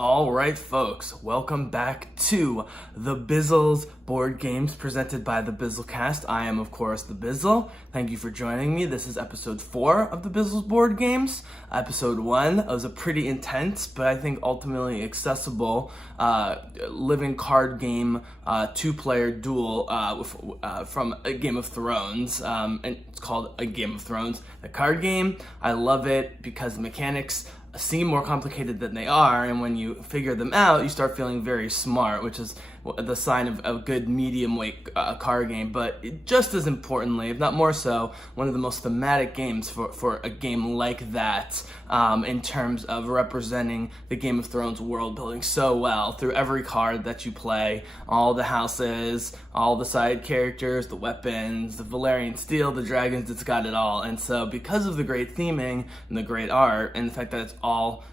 All right, folks, welcome back to the Bizzle's board games presented by the Bizzlecast. I am, of course, the Bizzle. Thank you for joining me. This is episode 4 of the Bizzle's board games. Episode 1 was a pretty intense, but I think ultimately accessible living card game, two-player duel from a Game of Thrones. And it's called a Game of Thrones, a card game. I love it because the mechanics seem more complicated than they are, and when you figure them out, you start feeling very smart, which is the sign of a good medium weight card game. But just as importantly, if not more so, one of the most thematic games for a game like that, in terms of representing the Game of Thrones world building so well through every card that you play, all the houses, all the side characters, the weapons, the Valyrian steel, the dragons. It's got it all. And so because of the great theming and the great art and the fact that it's all,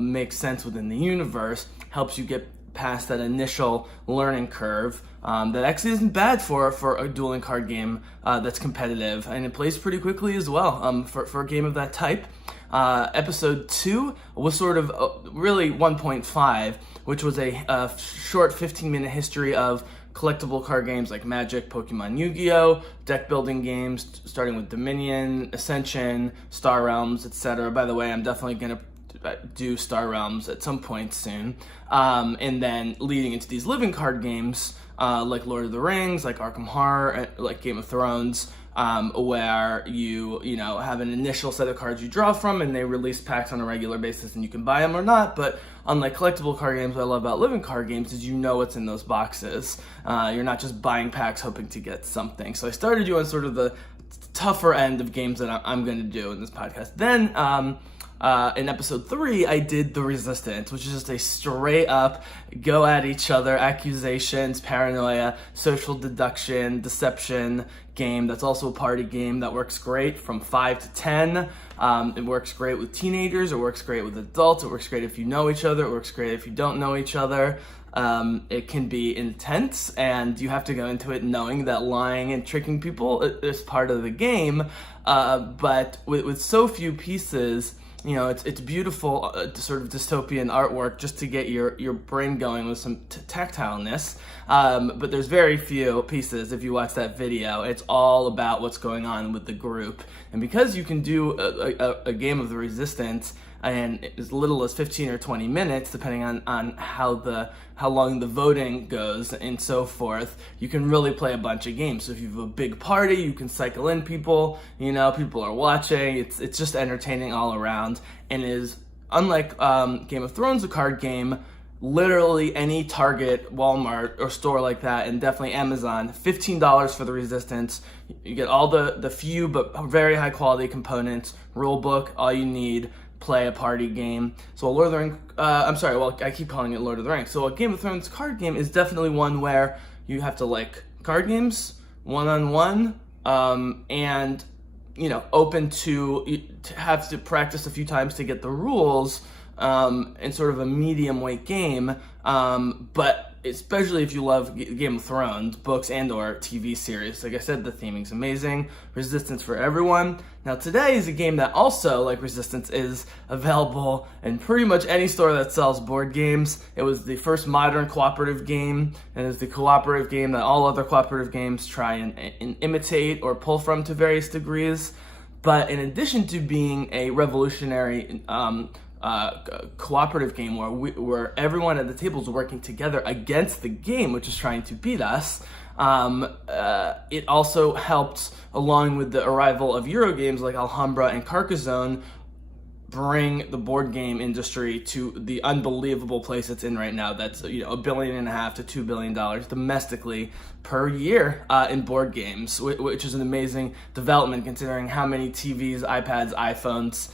makes sense within the universe, helps you get past that initial learning curve, that actually isn't bad for a dueling card game that's competitive, and it plays pretty quickly as well, for a game of that type. Episode 2 was sort of really 1.5, which was a short 15-minute history of collectible card games like Magic, Pokemon, Yu-Gi-Oh!, deck building games, starting with Dominion, Ascension, Star Realms, etc. By the way, I'm definitely going to do Star Realms at some point soon. And then leading into these living card games, like Lord of the Rings, like Arkham Horror, like Game of Thrones, where you have an initial set of cards you draw from, and they release packs on a regular basis, and you can buy them or not. But unlike collectible card games, what I love about living card games is what's in those boxes. You're not just buying packs hoping to get something. So I started you on sort of the tougher end of games that I'm going to do in this podcast. Then in episode 3, I did The Resistance, which is just a straight up go at each other, accusations, paranoia, social deduction, deception game. That's also a party game that works great from 5 to 10. It works great with teenagers, it works great with adults, it works great if you know each other, it works great if you don't know each other. It can be intense, and you have to go into it knowing that lying and tricking people is part of the game, but with so few pieces, it's beautiful, sort of dystopian artwork just to get your brain going with some tactileness. But there's very few pieces. If you watch that video, it's all about what's going on with the group. And because you can do a game of The Resistance in as little as 15 or 20 minutes, depending on how long the voting goes and so forth, you can really play a bunch of games. So if you have a big party, you can cycle in people, people are watching, it's just entertaining all around, and is, unlike Game of Thrones, a card game, literally any Target, Walmart, or store like that, and definitely Amazon, $15 for The Resistance. You get all the few but very high quality components, rule book, all you need, play a party game. So a Lord of the Rings, I keep calling it Lord of the Rings. So a Game of Thrones card game is definitely one where you have to like card games, one-on-one, and, open to have to practice a few times to get the rules, in sort of a medium weight game, but especially if you love Game of Thrones, books and or TV series. Like I said, the theming's amazing. Resistance for everyone. Now today is a game that also, like Resistance, is available in pretty much any store that sells board games. It was the first modern cooperative game, and is the cooperative game that all other cooperative games try and imitate or pull from to various degrees. But in addition to being a revolutionary cooperative game where everyone at the table is working together against the game, which is trying to beat us, it also helped, along with the arrival of Euro games like Alhambra and Carcassonne, bring the board game industry to the unbelievable place it's in right now. That's $1.5 billion to $2 billion domestically per year in board games, which is an amazing development considering how many TVs, iPads, iPhones,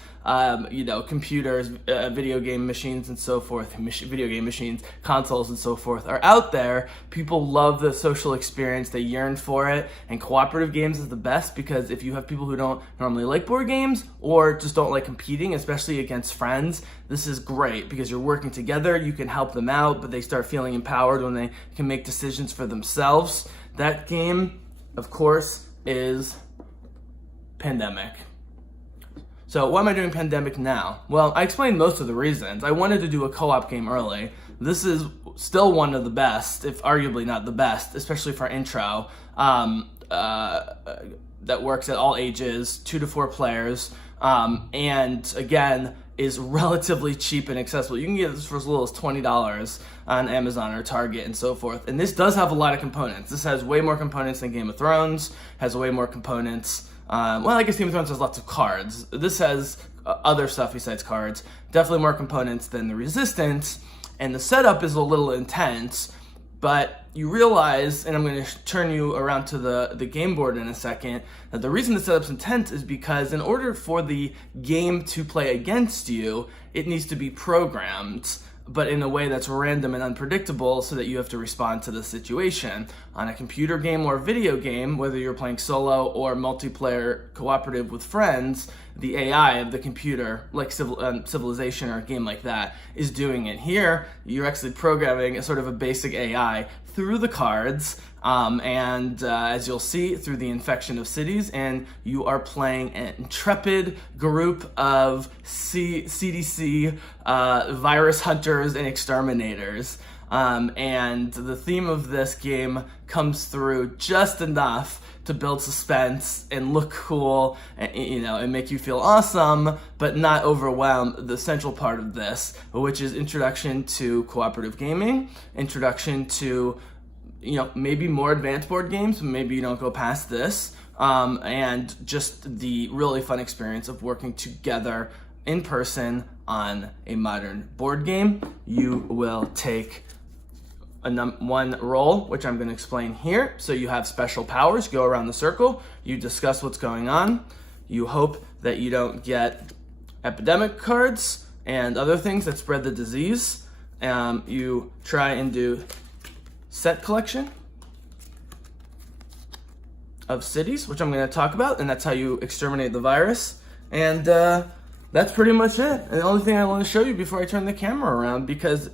computers, video game machines and so forth, video game machines, consoles and so forth are out there. People love the social experience, they yearn for it, and cooperative games is the best because if you have people who don't normally like board games or just don't like competing, especially against friends, this is great because you're working together, you can help them out, but they start feeling empowered when they can make decisions for themselves. That game, of course, is Pandemic. So why am I doing Pandemic now? Well, I explained most of the reasons. I wanted to do a co-op game early. This is still one of the best, if arguably not the best, especially for intro, that works at all ages, 2 to 4 players, and again, is relatively cheap and accessible. You can get this for as little as $20 on Amazon or Target and so forth. And this does have a lot of components. This has way more components than Game of Thrones, has way more components. Well, I guess Game of Thrones has lots of cards. This has other stuff besides cards. Definitely more components than the Resistance. And the setup is a little intense, but you realize, and I'm going to turn you around to the game board in a second, that the reason the setup's intense is because in order for the game to play against you, it needs to be programmed, but in a way that's random and unpredictable so that you have to respond to the situation. On a computer game or video game, whether you're playing solo or multiplayer cooperative with friends, the AI of the computer, like Civilization or a game like that, is doing it. Here, you're actually programming a sort of a basic AI through the cards, and as you'll see, through the infection of cities, and you are playing an intrepid group of CDC virus hunters and exterminators. And the theme of this game comes through just enough to build suspense and look cool, and make you feel awesome, but not overwhelm the central part of this, which is introduction to cooperative gaming, introduction to, maybe more advanced board games, maybe you don't go past this, and just the really fun experience of working together in person on a modern board game. You will take one roll, which I'm going to explain here. So you have special powers, go around the circle, you discuss what's going on, you hope that you don't get epidemic cards and other things that spread the disease. You try and do set collection of cities, which I'm going to talk about, and that's how you exterminate the virus. And that's pretty much it. And the only thing I want to show you before I turn the camera around, because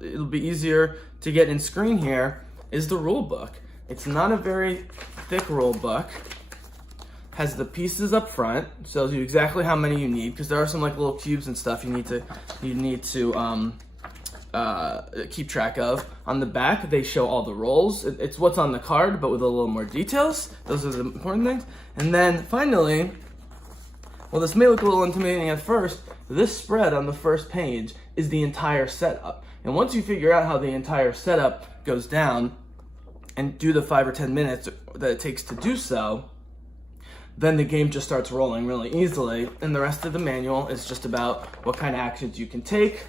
it'll be easier to get in screen here, is the rule book. It's not a very thick rule book. Has the pieces up front, tells you exactly how many you need, because there are some like little cubes and stuff you need to keep track of. On the back, they show all the rolls. It's what's on the card, but with a little more details. Those are the important things. And then finally, well, this may look a little intimidating at first, this spread on the first page is the entire setup. And once you figure out how the entire setup goes down and do the 5 or 10 minutes that it takes to do so, then the game just starts rolling really easily. And the rest of the manual is just about what kind of actions you can take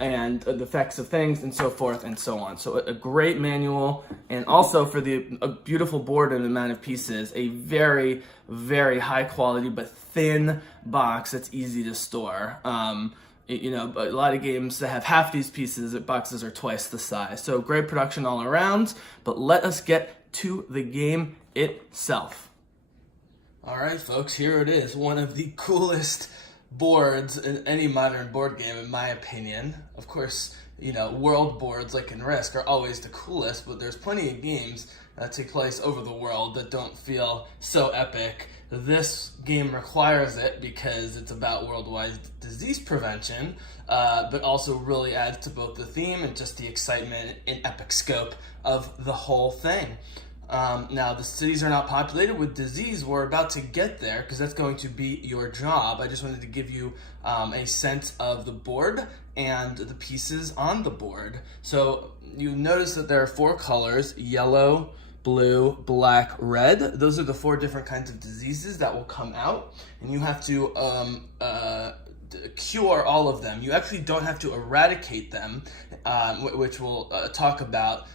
and the effects of things and so forth and so on. So a great manual, and also for a beautiful board and amount of pieces, a very, very high quality but thin box that's easy to store. But a lot of games that have half these pieces, boxes are twice the size. So great production all around, but let us get to the game itself. All right, folks, here it is. One of the coolest boards in any modern board game, in my opinion. Of course, world boards like in Risk are always the coolest, but there's plenty of games that take place over the world that don't feel so epic. This game requires it because it's about worldwide disease prevention, but also really adds to both the theme and just the excitement and epic scope of the whole thing. Now, the cities are not populated with disease. We're about to get there because that's going to be your job. I just wanted to give you a sense of the board and the pieces on the board. So you notice that there are 4 colors: yellow, blue, black, red. Those are the 4 different kinds of diseases that will come out, and you have to cure all of them. You actually don't have to eradicate them, which we'll talk about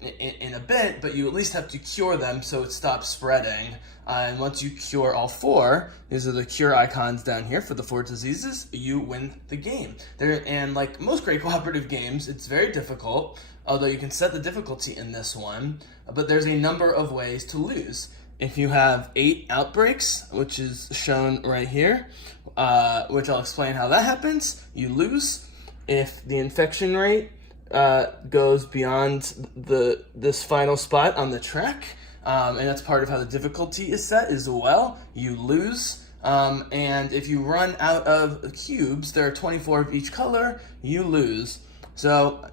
in a bit, but you at least have to cure them so it stops spreading. And once you cure all 4, these are the cure icons down here for the 4 diseases, you win the game. And like most great cooperative games, it's very difficult, although you can set the difficulty in this one, but there's a number of ways to lose. If you have 8 outbreaks, which is shown right here, which I'll explain how that happens, you lose. If the infection rate goes beyond this final spot on the track, and that's part of how the difficulty is set as well, you lose. and if you run out of cubes, there are 24 of each color, you lose. So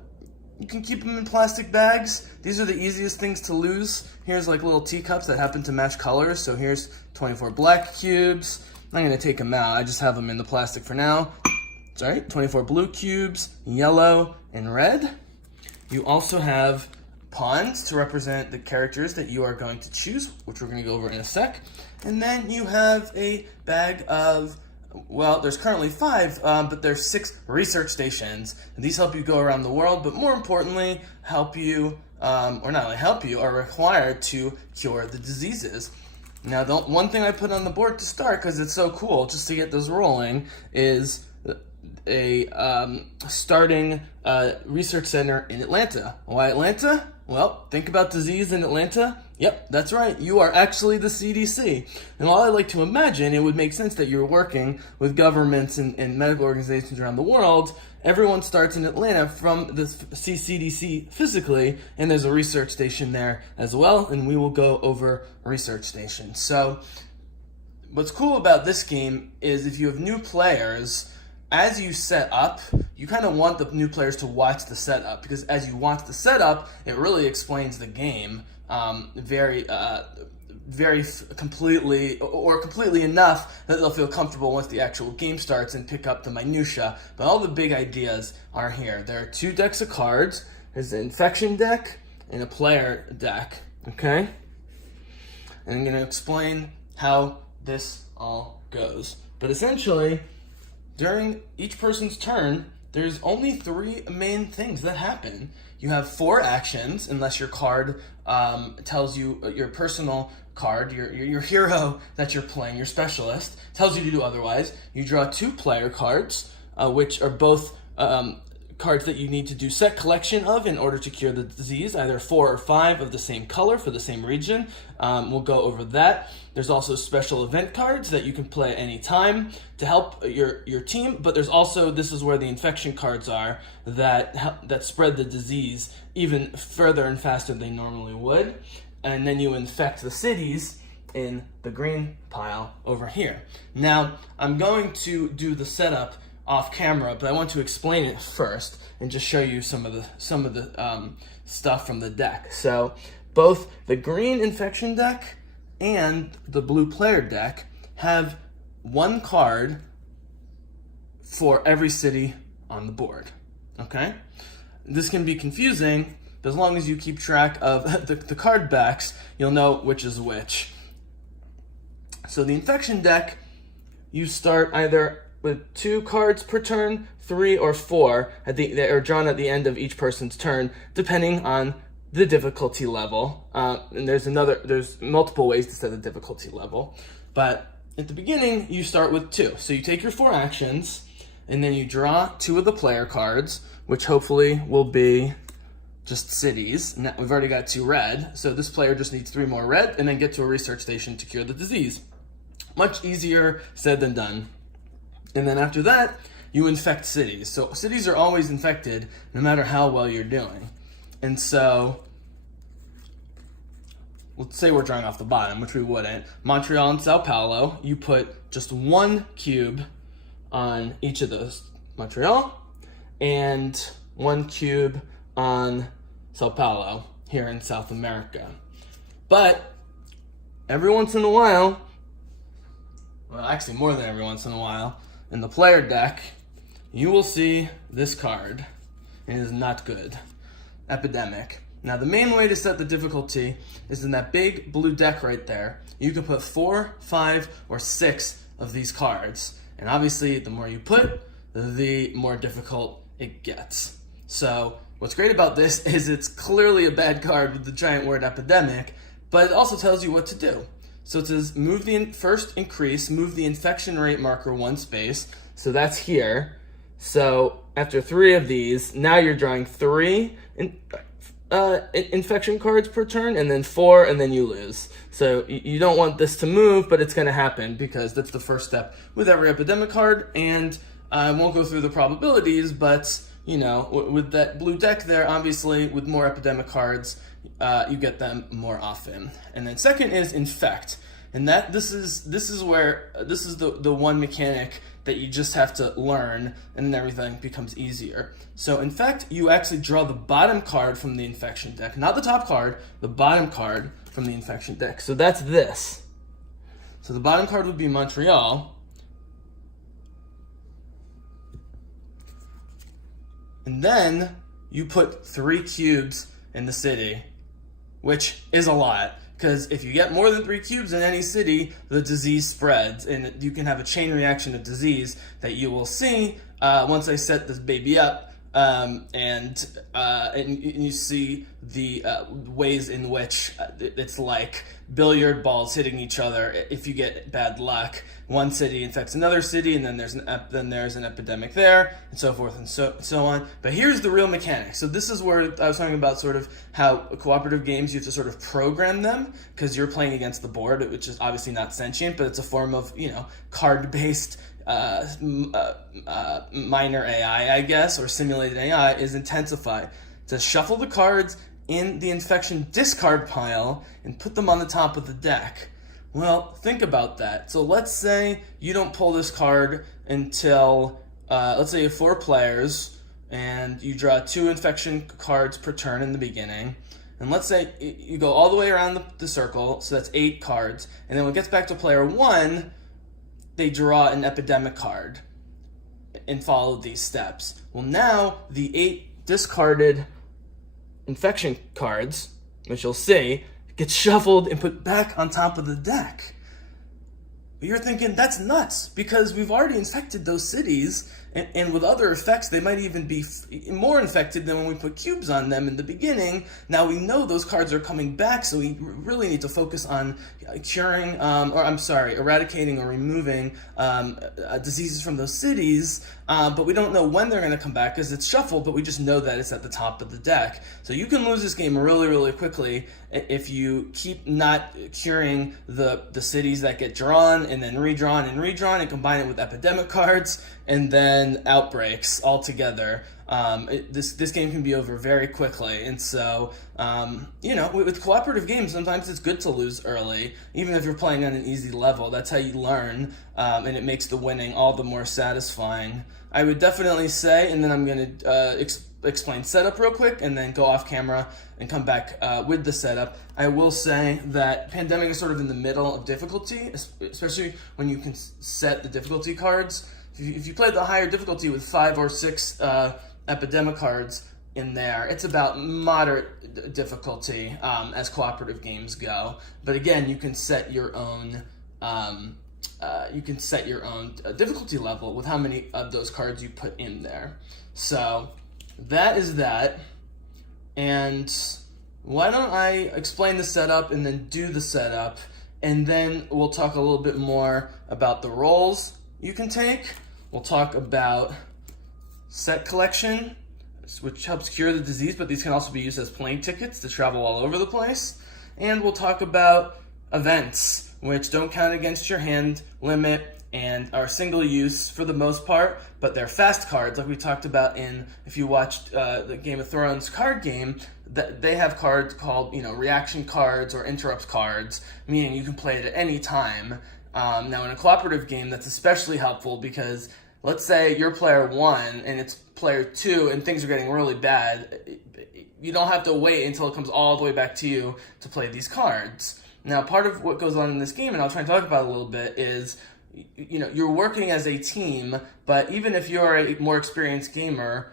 you can keep them in plastic bags. These are the easiest things to lose. Here's like little teacups that happen to match colors. So here's 24 black cubes. I'm gonna take them out. I just have them in the plastic for now. Sorry, 24 blue cubes, yellow and red. You also have pawns to represent the characters that you are going to choose, which we're gonna go over in a sec. And then you have a bag of, well, there's currently 5, but there's 6 research stations. And these help you go around the world, but more importantly, help you, or not only help you, are required to cure the diseases. Now, the one thing I put on the board to start, because it's so cool, just to get this rolling, is a starting research center in Atlanta. Why Atlanta? Well, think about disease in Atlanta. Yep, that's right. You are actually the CDC. And while I like to imagine it would make sense that you're working with governments and medical organizations around the world, everyone starts in Atlanta from the CDC physically, and there's a research station there as well, and we will go over research stations. So what's cool about this game is if you have new players, as you set up, you kind of want the new players to watch the setup, because as you watch the setup, it really explains the game very completely enough that they'll feel comfortable once the actual game starts and pick up the minutia. But all the big ideas are here. There are 2 decks of cards. There's an infection deck and a player deck, okay? And I'm going to explain how this all goes. But essentially, during each person's turn, there's only 3 main things that happen. You have 4 actions, unless your card tells you, your personal card, your hero that you're playing, your specialist, tells you to do otherwise. You draw 2 player cards, which are both cards that you need to do set collection of in order to cure the disease, either 4 or 5 of the same color for the same region. We'll go over that. There's also special event cards that you can play at any time to help your team, but there's also, this is where the infection cards are, that spread the disease even further and faster than they normally would. And then you infect the cities in the green pile over here. Now, I'm going to do the setup off camera, but I want to explain it first and just show you some of the stuff from the deck. So both the green infection deck and the blue player deck have 1 card for every city on the board, okay? This can be confusing, but as long as you keep track of the card backs, you'll know which is which. So the infection deck, you start either with 2 cards per turn, 3 or 4 that are drawn at the end of each person's turn, depending on the difficulty level. And there's multiple ways to set the difficulty level. But at the beginning, you start with 2. So you take your 4 actions, and then you draw 2 of the player cards, which hopefully will be just cities. Now, we've already got 2 red, so this player just needs 3 more red, and then get to a research station to cure the disease. Much easier said than done. And then after that, you infect cities. So cities are always infected no matter how well you're doing. And so, let's say we're drawing off the bottom, which we wouldn't. Montreal and Sao Paulo, you put just 1 cube on each of those. Montreal, and 1 cube on Sao Paulo here in South America. But every once in a while, well, actually more than every once in a while, in the player deck, you will see this card. It is not good. Epidemic. Now, the main way to set the difficulty is in that big blue deck right there. You can put 4, 5, or 6 of these cards. And obviously, the more you put, the more difficult it gets. So, what's great about this is it's clearly a bad card with the giant word epidemic, but it also tells you what to do. So it says move the move the infection rate marker 1 space. So that's here. So after 3 of these, now you're drawing 3 infection cards per turn, and then 4, and then you lose. So you don't want this to move, but it's going to happen because that's the first step with every epidemic card. And I won't go through the probabilities, but you know, with that blue deck there, obviously with more epidemic cards, you get them more often. And then second is infect. And this is the one mechanic that you just have to learn, and then everything becomes easier. So in fact, you actually draw the bottom card from the infection deck, not the top card, the bottom card from the infection deck. So that's this. So the bottom card would be Montreal. And then you put 3 cubes in the city, which is a lot. Because if you get more than 3 cubes in any city, the disease spreads, and you can have a chain reaction of disease that you will see once I set this baby up, and you see the ways in which it's like billiard balls hitting each other. If you get bad luck, one city infects another city, and then there's an epidemic there, and so forth and so on. But here's the real mechanic. So this is where I was talking about sort of how cooperative games, you have to sort of program them, because you're playing against the board, which is obviously not sentient, but it's a form of, card-based minor AI, I guess, or simulated AI, is intensify. To shuffle the cards in the infection discard pile and put them on the top of the deck. Well, think about that. So let's say you don't pull this card until, let's say you have 4 players, and you draw 2 infection cards per turn in the beginning. And let's say you go all the way around the circle, so that's 8 cards. And then when it gets back to player 1, they draw an epidemic card and follow these steps. Well, now the 8 discarded infection cards, which you'll see, get shuffled and put back on top of the deck. But you're thinking, that's nuts, because we've already infected those cities, and with other effects, they might even be more infected than when we put cubes on them in the beginning. Now we know those cards are coming back, so we really need to focus on eradicating or removing diseases from those cities, but we don't know when they're going to come back because it's shuffled, but we just know that it's at the top of the deck. So you can lose this game really, really quickly if you keep not curing the cities that get drawn and then redrawn and combine it with epidemic cards and then outbreaks all together. This game can be over very quickly, and so with cooperative games, sometimes it's good to lose early, even if you're playing on an easy level. That's how you learn, and it makes the winning all the more satisfying. I would definitely say, and then I'm going to explain setup real quick, and then go off camera and come back with the setup. I will say that Pandemic is sort of in the middle of difficulty, especially when you can set the difficulty cards. If you play the higher difficulty with 5 or 6 epidemic cards in there, it's about moderate difficulty as cooperative games go. But again, you can set your own difficulty level with how many of those cards you put in there. So that is that. And why don't I explain the setup and then do the setup, and then we'll talk a little bit more about the roles you can take. We'll talk about set collection, which helps cure the disease, but these can also be used as plane tickets to travel all over the place. And we'll talk about events, which don't count against your hand limit and are single use for the most part, but they're fast cards, like we talked about if you watched the Game of Thrones card game, that they have cards called, reaction cards or interrupts cards, meaning you can play it at any time. Now in a cooperative game, that's especially helpful because let's say you're player 1 and it's player 2 and things are getting really bad. You don't have to wait until it comes all the way back to you to play these cards. Now, part of what goes on in this game, and I'll try and talk about it a little bit, is you're working as a team, but even if you're a more experienced gamer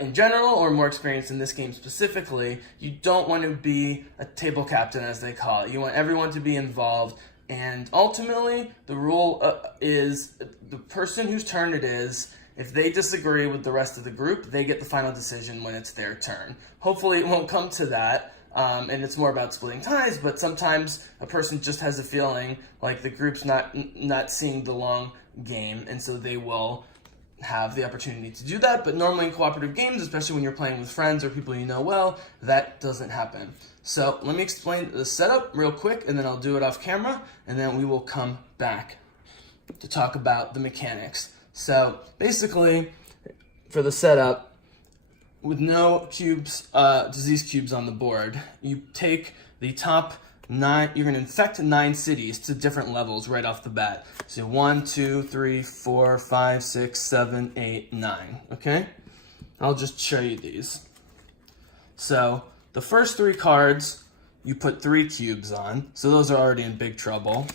in general, or more experienced in this game specifically, you don't want to be a table captain, as they call it. You want everyone to be involved. And ultimately, the rule is the person whose turn it is, if they disagree with the rest of the group, they get the final decision when it's their turn. Hopefully it won't come to that, and it's more about splitting ties, but sometimes a person just has a feeling like the group's not seeing the long game, and so they will have the opportunity to do that. But normally in cooperative games, especially when you're playing with friends or people you know well, that doesn't happen. So let me explain the setup real quick, and then I'll do it off camera, and then we will come back to talk about the mechanics. So basically, for the setup, with no cubes, disease cubes on the board, you take the top you're gonna infect 9 cities to different levels right off the bat. So 1, 2, 3, 4, 5, 6, 7, 8, 9. Okay? I'll just show you these. So the first 3 cards, you put 3 cubes on. So those are already in big trouble.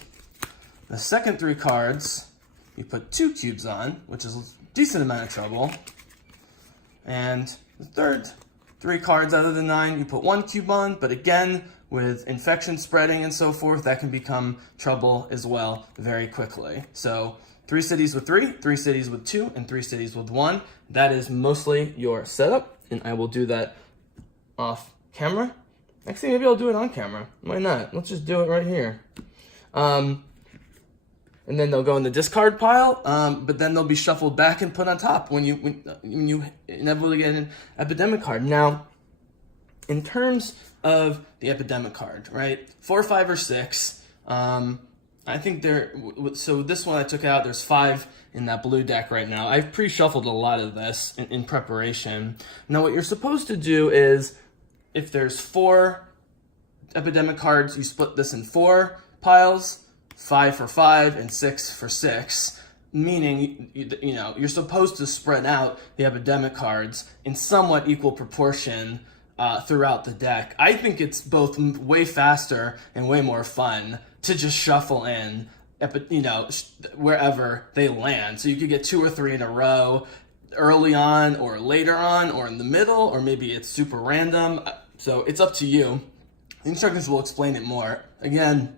The second 3 cards, you put 2 cubes on, which is a decent amount of trouble. And the third 3 cards out of the 9, you put 1 cube on, but again, with infection spreading and so forth, that can become trouble as well very quickly. So 3 cities with 3, 3 cities with 2, and 3 cities with 1. That is mostly your setup, and I will do that off camera. Actually, maybe I'll do it on camera. Why not? Let's just do it right here. And then they'll go in the discard pile, but then they'll be shuffled back and put on top when you inevitably get an epidemic card. Now, in terms of the epidemic card, right? 4, 5, or 6. I think so this one I took out, there's 5 in that blue deck right now. I've pre-shuffled a lot of this in preparation. Now what you're supposed to do is, if there's 4 epidemic cards, you split this in 4 piles, 5 for 5 and 6 for 6, meaning you're supposed to spread out the epidemic cards in somewhat equal proportion throughout the deck. I think it's both way faster and way more fun to just shuffle in, wherever they land. So you could get 2 or 3 in a row early on or later on or in the middle, or maybe it's super random. So it's up to you. The instructions will explain it more. Again,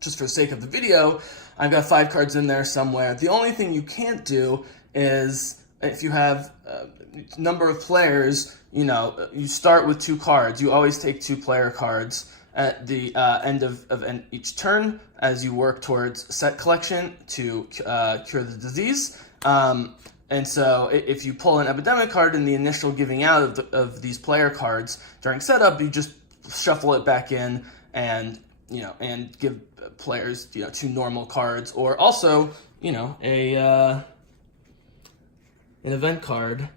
just for the sake of the video, I've got 5 cards in there somewhere. The only thing you can't do is, if you have a number of players, you start with 2 cards. You always take 2 player cards at the end of each turn as you work towards set collection to cure the disease. And so if you pull an epidemic card in the initial giving out of these player cards during setup, you just shuffle it back in and give players 2 normal cards, or also an event card.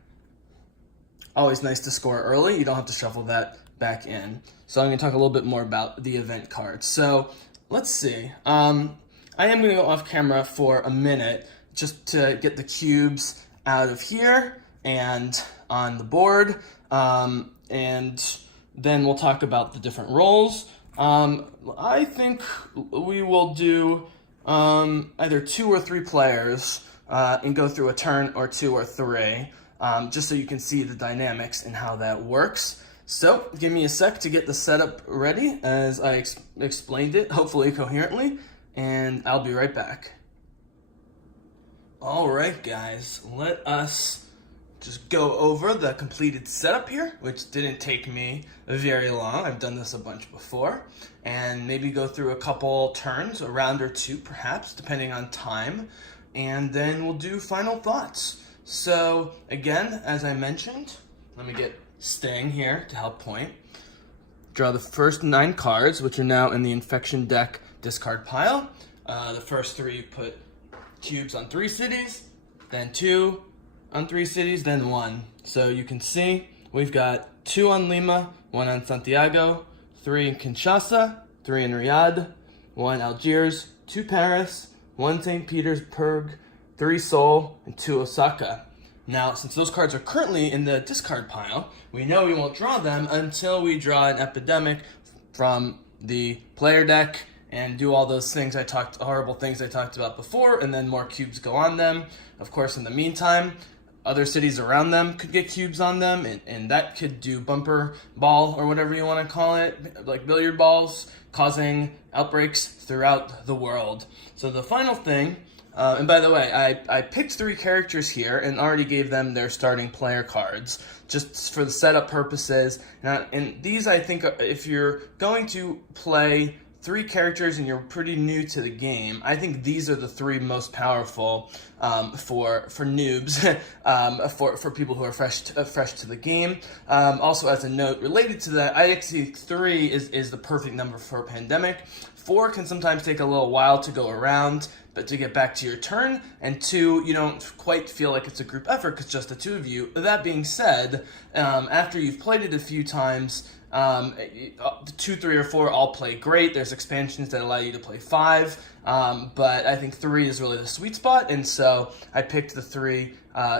Always nice to score early. You don't have to shuffle that back in. So I'm going to talk a little bit more about the event cards. So let's see. I am going to go off camera for a minute just to get the cubes out of here and on the board. And then we'll talk about the different roles. I think we will do either 2 or 3 players and go through a turn or 2 or 3, just so you can see the dynamics and how that works. So give me a sec to get the setup ready as I explained it, hopefully coherently, and I'll be right back. All right, guys, let us just go over the completed setup here, which didn't take me very long. I've done this a bunch before, and maybe go through a couple turns, a round or 2 perhaps, depending on time, and then we'll do final thoughts. So again, as I mentioned, let me get Sting here to help point. Draw the first 9 cards, which are now in the infection deck discard pile. The first 3 put cubes on 3 cities, then 2 on 3 cities, then 1. So you can see we've got 2 on Lima, 1 on Santiago, 3 in Kinshasa, 3 in Riyadh, 1 Algiers, 2 Paris, 1 St. Petersburg, 3 Seoul, and 2 Osaka. Now, since those cards are currently in the discard pile, we know we won't draw them until we draw an epidemic from the player deck and do all those things horrible things I talked about before, and then more cubes go on them. Of course, in the meantime, other cities around them could get cubes on them, and that could do bumper ball, or whatever you want to call it, like billiard balls, causing outbreaks throughout the world. So the final thing, and by the way, I picked 3 characters here and already gave them their starting player cards, just for the setup purposes. And these, I think, if you're going to play 3 characters and you're pretty new to the game, I think these are the 3 most powerful for noobs, for people who are fresh to the game. Also, as a note related to that, I actually think 3 is the perfect number for a pandemic. 4 can sometimes take a little while to go around, but to get back to your turn, and 2, you don't quite feel like it's a group effort because just the 2 of you. That being said, after you've played it a few times, 2, 3, or 4 all play great. There's expansions that allow you to play 5, but I think 3 is really the sweet spot, and so I picked the 3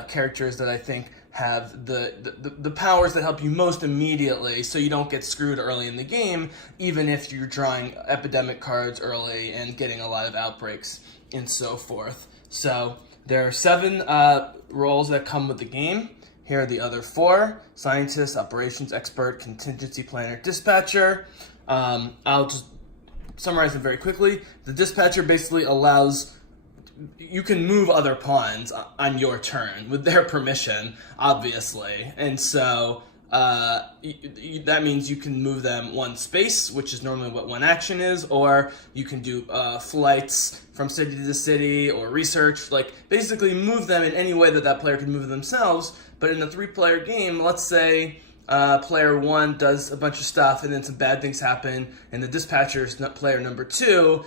characters that I think have the powers that help you most immediately, so you don't get screwed early in the game, even if you're drawing epidemic cards early and getting a lot of outbreaks and so forth. So there are 7 roles that come with the game. Here are the other 4: scientist, operations expert, contingency planner, dispatcher. I'll just summarize them very quickly. The dispatcher basically allows you can move other pawns on your turn with their permission, obviously, and so that means you can move them 1 space, which is normally what 1 action is, or you can do flights from city to city or research, like basically move them in any way that player can move themselves. But in a 3-player game, let's say player 1 does a bunch of stuff and then some bad things happen, and the dispatcher is player number 2,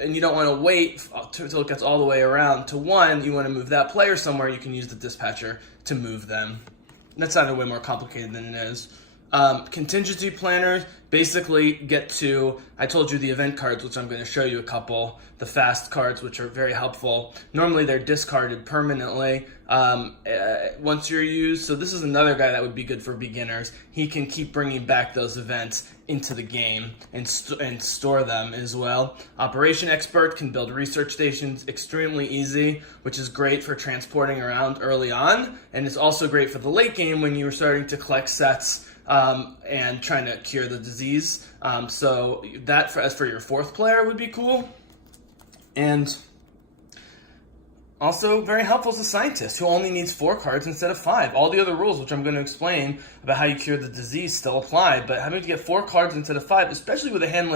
and you don't want to wait until it gets all the way around to 1, you want to move that player somewhere, you can use the dispatcher to move them. That sounded way more complicated than it is. Contingency planners basically get to, I told you the event cards, which I'm going to show you a couple, the fast cards, which are very helpful. Normally they're discarded permanently once you're used, so this is another guy that would be good for beginners. He can keep bringing back those events into the game and store them as well. Operation expert can build research stations extremely easy, which is great for transporting around early on, and it's also great for the late game when you're starting to collect sets and trying to cure the disease. So that, as for your 4th player, would be cool. And also very helpful is a scientist who only needs 4 cards instead of 5. All the other rules, which I'm going to explain about how you cure the disease, still apply, but having to get 4 cards instead of 5, especially with a hand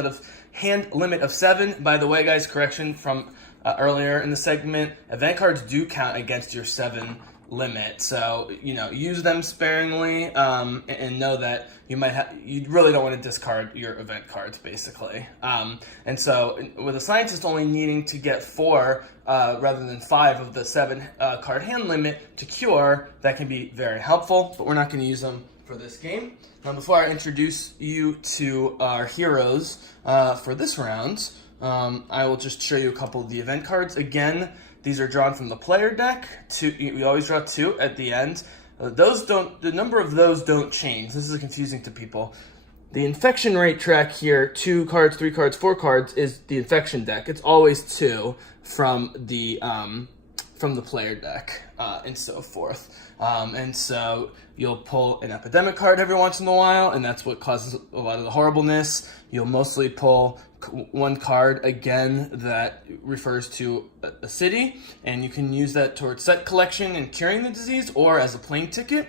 limit of 7. By the way, guys, correction from earlier in the segment, event cards do count against your 7 limit, so use them sparingly, and know that you really don't want to discard your event cards, basically. And so with a scientist only needing to get 4 rather than 5 of the 7 card hand limit to cure, that can be very helpful, but we're not going to use them for this game. Now, before I introduce you to our heroes for this round, I will just show you a couple of the event cards. Again, these are drawn from the player deck. We always draw 2 at the end. The number of those don't change. This is confusing to people. The infection rate track here, 2 cards, 3 cards, 4 cards, is the infection deck. It's always 2 from the player deck and so forth. And so you'll pull an epidemic card every once in a while, and that's what causes a lot of the horribleness. You'll mostly pull 1 card, again, that refers to a city, and you can use that towards set collection and curing the disease, or as a plane ticket,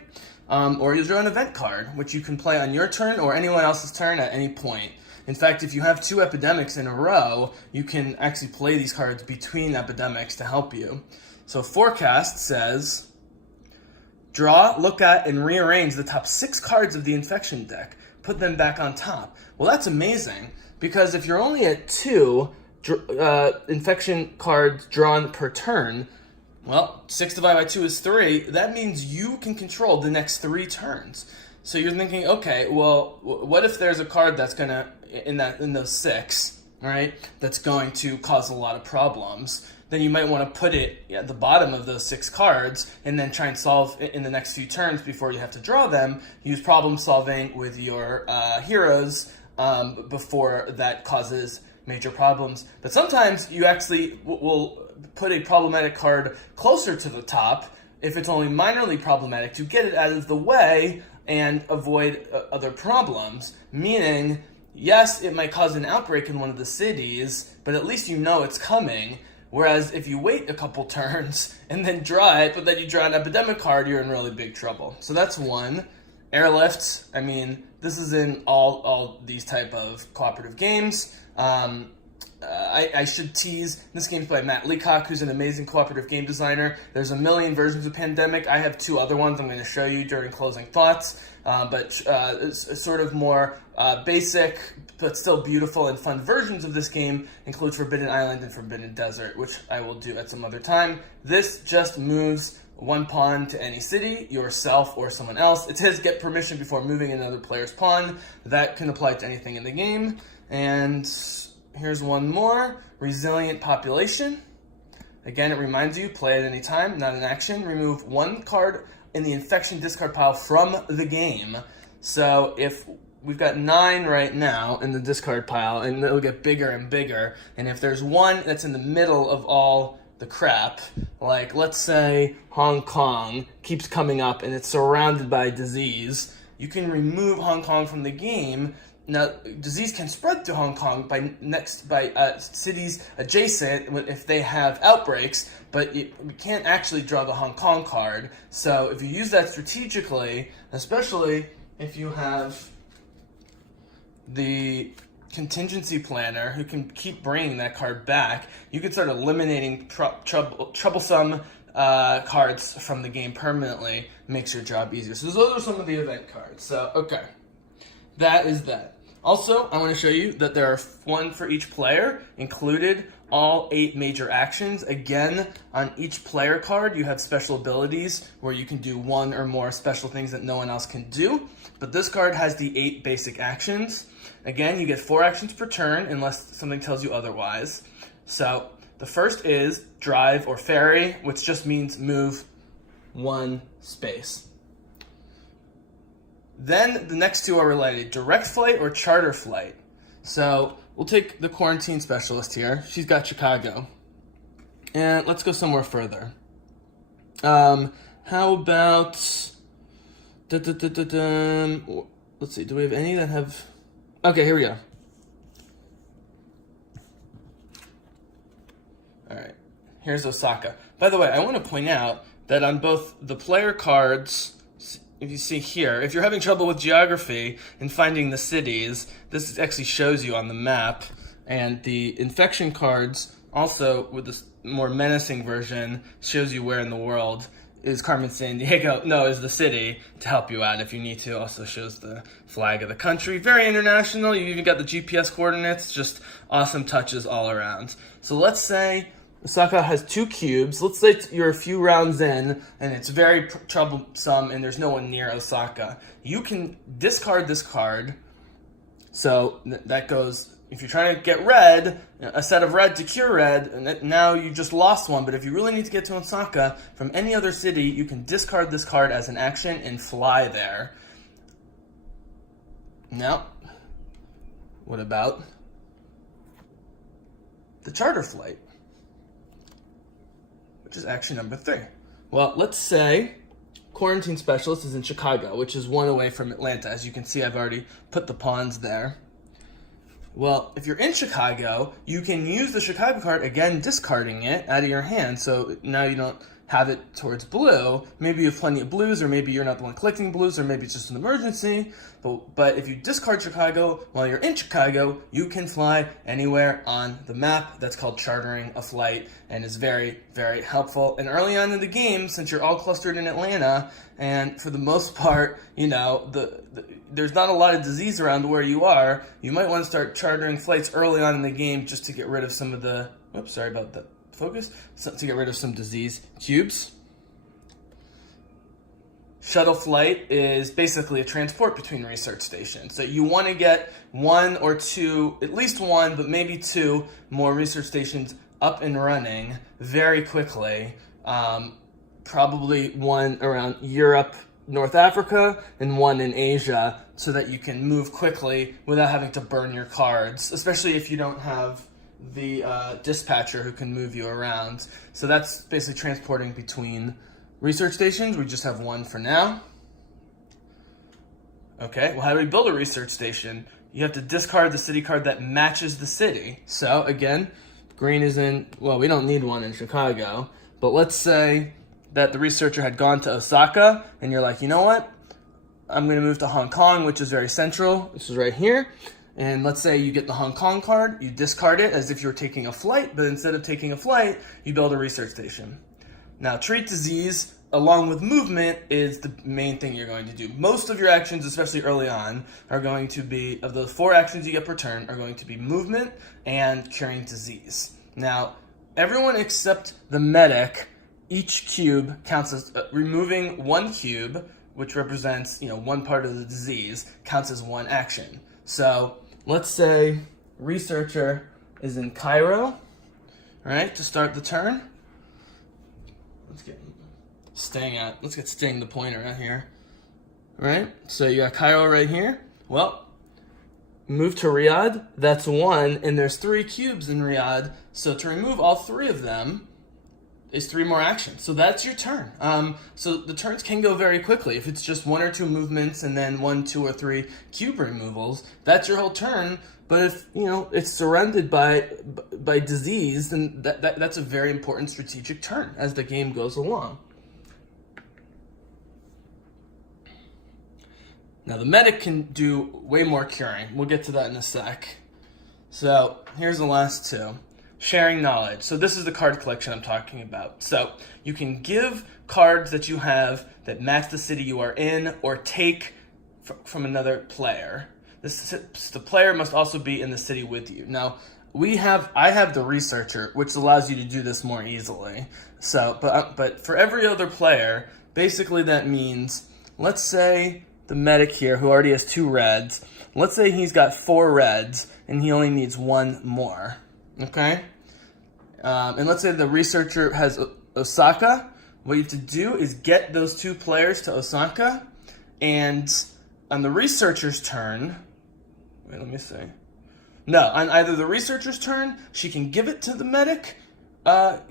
or you'll draw an event card, which you can play on your turn or anyone else's turn at any point. In fact, if you have 2 epidemics in a row, you can actually play these cards between epidemics to help you. So forecast says, draw, look at, and rearrange the top 6 cards of the infection deck. Put them back on top. Well, that's amazing, because if you're only at 2 infection cards drawn per turn, well, 6 divided by 2 is 3. That means you can control the next 3 turns. So you're thinking, okay, well, what if there's a card that's gonna, in those 6, right, that's going to cause a lot of problems? Then you might want to put it at the bottom of those 6 cards and then try and solve it in the next few turns before you have to draw them. Use problem solving with your heroes before that causes major problems. But sometimes you actually will put a problematic card closer to the top if it's only minorly problematic to get it out of the way and avoid other problems. Meaning, yes, it might cause an outbreak in one of the cities, but at least you know it's coming. Whereas if you wait a couple turns and then draw it, but then you draw an epidemic card, you're in really big trouble. So that's 1. Airlift, I mean, this is in all these type of cooperative games. I should tease, this game's by Matt Leacock, who's an amazing cooperative game designer. There's a million versions of Pandemic. I have 2 other ones I'm going to show you during closing thoughts, but it's sort of more basic, but still beautiful and fun versions of this game include Forbidden Island and Forbidden Desert, which I will do at some other time. This just moves one pawn to any city, yourself or someone else. It says get permission before moving another player's pawn. That can apply to anything in the game. And here's one more, resilient population. Again, it reminds you, play at any time, not an action. Remove one card in the infection discard pile from the game. So if we've got 9 right now in the discard pile, and it'll get bigger and bigger. And if there's one that's in the middle of all the crap, like let's say Hong Kong keeps coming up and it's surrounded by disease, you can remove Hong Kong from the game. Now, disease can spread to Hong Kong by cities adjacent if they have outbreaks, but we can't actually draw the Hong Kong card. So if you use that strategically, especially if you have the contingency planner who can keep bringing that card back, you can start eliminating troublesome cards from the game permanently. Makes your job easier. So those are some of the event cards. So, okay. That is that. Also, I want to show you that there are one for each player, included all 8 major actions. Again, on each player card, you have special abilities where you can do one or more special things that no one else can do. But this card has the 8 basic actions. Again, you get 4 actions per turn unless something tells you otherwise. So the first is drive or ferry, which just means move 1 space. Then the next 2 are related, direct flight or charter flight. So we'll take the quarantine specialist here. She's got Chicago. And let's go somewhere further. How about, let's see, do we have any that have, okay, here we go. All right, here's Osaka. By the way, I want to point out that on both the player cards, if you see here, if you're having trouble with geography and finding the cities, this actually shows you on the map. And the infection cards, also with this more menacing version, shows you where in the world is Carmen Sandiego. No, is the city to help you out if you need to. Also shows the flag of the country. Very international. You even got the GPS coordinates. Just awesome touches all around. So let's say Osaka has 2 cubes. Let's say you're a few rounds in and it's very troublesome and there's no one near Osaka. You can discard this card. So that goes, if you're trying to get red, a set of red to cure red, and now you just lost one. But if you really need to get to Osaka from any other city, you can discard this card as an action and fly there. Now, what about the charter flight? Which is action number 3. Well, let's say quarantine specialist is in Chicago, which is 1 away from Atlanta. As you can see, I've already put the pawns there. Well, if you're in Chicago, you can use the Chicago card, again, discarding it out of your hand. So now you don't have it towards blue. Maybe you have plenty of blues, or maybe you're not the one collecting blues, or maybe it's just an emergency. But if you discard Chicago while you're in Chicago, you can fly anywhere on the map. That's called chartering a flight, and is very, very helpful. And early on in the game, since you're all clustered in Atlanta, and for the most part, you know, there's not a lot of disease around where you are, you might want to start chartering flights early on in the game just to get rid of some of the, oops, sorry about that focus, to get rid of some disease cubes. Shuttle flight is basically a transport between research stations. So you want to get 1 or 2, at least 1, but maybe 2 more research stations up and running very quickly. Probably 1 around Europe, North Africa, and 1 in Asia, so that you can move quickly without having to burn your cards, especially if you don't have the dispatcher who can move you around. So that's basically transporting between research stations. We just have 1 for now. Okay, well, how do we build a research station? You have to discard the city card that matches the city. So again, green is in, well, we don't need 1 in Chicago, but let's say that the researcher had gone to Osaka and you're like, you know what? I'm going to move to Hong Kong, which is very central. This is right here. And let's say you get the Hong Kong card, you discard it as if you were taking a flight, but instead of taking a flight, you build a research station. Now, treat disease along with movement is the main thing you're going to do. Most of your actions, especially early on, are going to be, of the 4 actions you get per turn, are going to be movement and curing disease. Now, everyone except the medic each cube counts as removing one cube, which represents, one part of the disease, counts as one action. So let's say researcher is in Cairo, right, to start the turn. Let's get staying the pointer right here, right? So you got Cairo right here. Well, move to Riyadh, that's 1, and there's 3 cubes in Riyadh, so to remove all 3 of them is 3 more actions. So that's your turn. So the turns can go very quickly. If it's just 1 or 2 movements and then 1, 2, or 3 cube removals, that's your whole turn. But if, it's surrounded by disease, then that's a very important strategic turn as the game goes along. Now, the medic can do way more curing. We'll get to that in a sec. So here's the last 2. Sharing knowledge. So this is the card collection I'm talking about. So you can give cards that you have that match the city you are in or take from another player. The player must also be in the city with you. Now, I have the researcher, which allows you to do this more easily. So, but for every other player, basically that means, let's say the medic here, who already has 2 reds, let's say he's got 4 reds and he only needs 1 more. Okay? And let's say the researcher has Osaka. What you have to do is get those 2 players to Osaka, and on the researcher's turn, let me see. No, on either the researcher's turn, she can give it to the medic,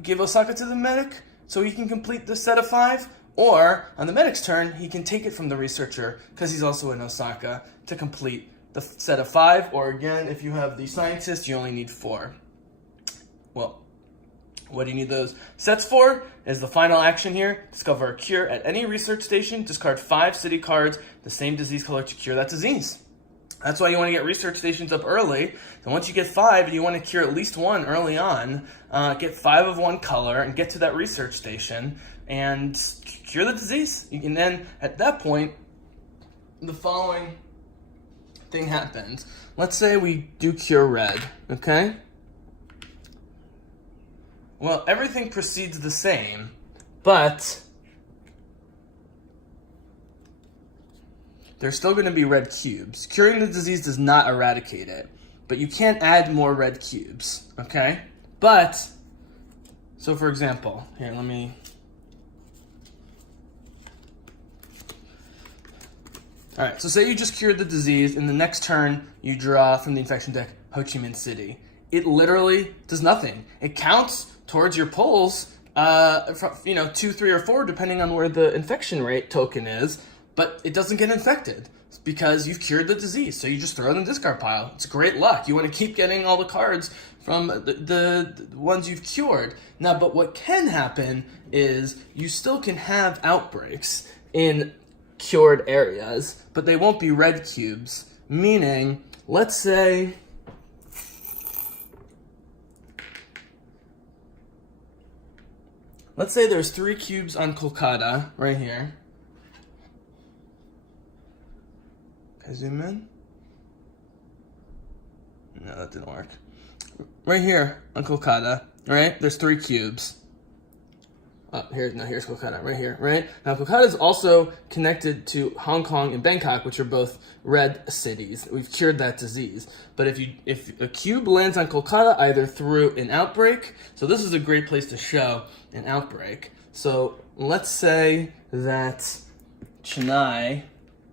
give Osaka to the medic, so he can complete the set of 5, or on the medic's turn, he can take it from the researcher, because he's also in Osaka, to complete the set of 5, or again, if you have the scientist, you only need 4. Well, what do you need those sets for? Is the final action here. Discover a cure at any research station. Discard 5 city cards, the same disease color to cure that disease. That's why you want to get research stations up early. And once you get 5 and you want to cure at least 1 early on, get 5 of one color and get to that research station and cure the disease. And then at that point, the following thing happens. Let's say we do cure red, okay? Well, everything proceeds the same, but there's still going to be red cubes. Curing the disease does not eradicate it, but you can't add more red cubes, okay? But, so for example, here, let me... All right, so say you just cured the disease, and the next turn you draw from the infection deck Ho Chi Minh City. It literally does nothing. It counts towards your pulls, from, 2, 3, or 4, depending on where the infection rate token is, but it doesn't get infected because you've cured the disease. So you just throw it in the discard pile. It's great luck. You want to keep getting all the cards from the ones you've cured. Now, but what can happen is you still can have outbreaks in cured areas, but they won't be red cubes, meaning, let's say there's 3 cubes on Kolkata, right here. Can I zoom in? No, that didn't work. Right here on Kolkata, right? There's 3 cubes. Here's Kolkata, right here, right? Now, Kolkata is also connected to Hong Kong and Bangkok, which are both red cities. We've cured that disease. But if a cube lands on Kolkata, either through an outbreak, so this is a great place to show an outbreak. So let's say that Chennai,